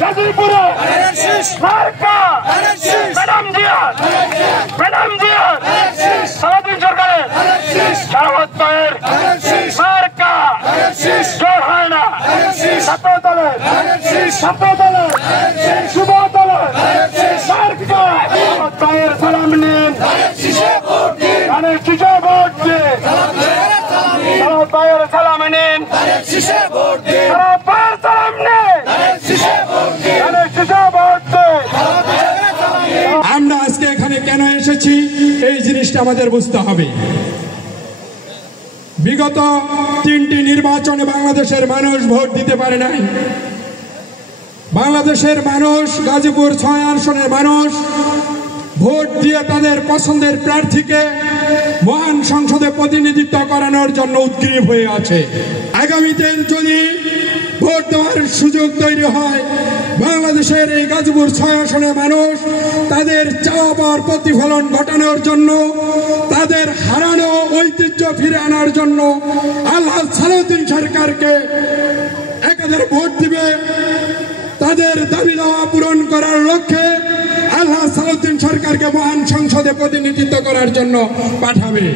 গাজীপুরে মার্কা ম্যাডাম জিয়া সারাদিন সরকারের শাহাবত ভাইয়ের মার্কা জোর হয় না। ছাত্র দলের যুব দলের মার্কা শাহাবত ভাইয়ের সালাম নিন, ধানের শীষে ভোট দিন। শাহাবত ভাইয়ের সালাম নিন, শাহাবত ভাইয়ের সালাম নিন, ধানের শীষে ভোট দিন। আমরা আজকে এখানে কেন এসেছি এই জিনিসটা আমাদের বুঝতে হবে। বিগত 3টি নির্বাচনে বাংলাদেশের মানুষ ভোট দিতে পারে নাই। বাংলাদেশের মানুষ, গাজীপুর 6 আসনের মানুষ ভোট দিয়ে তাদের পছন্দের প্রার্থীকে মহান সংসদে প্রতিনিধিত্ব করানোর জন্য উদ্গ্রীব হয়ে আছে। আগামীতে যদি ভোট দেওয়ার সুযোগ তৈরি হয়, বাংলাদেশের এই গাজীপুর 6 আসনের মানুষ তাদের চাওয়া পাওয়ার প্রতিফলন ঘটানোর জন্য, তাদের হারানো ঐতিহ্য ফিরে আনার জন্য আলহাজ সালাউদ্দিন সরকারকে একাধারে ভোট দিবে। তাদের দাবি দাওয়া পূরণ করার লক্ষ্যে আলহাজ সালাউদ্দিন সরকারকে মহান সংসদে প্রতিনিধিত্ব করার জন্য পাঠাবে।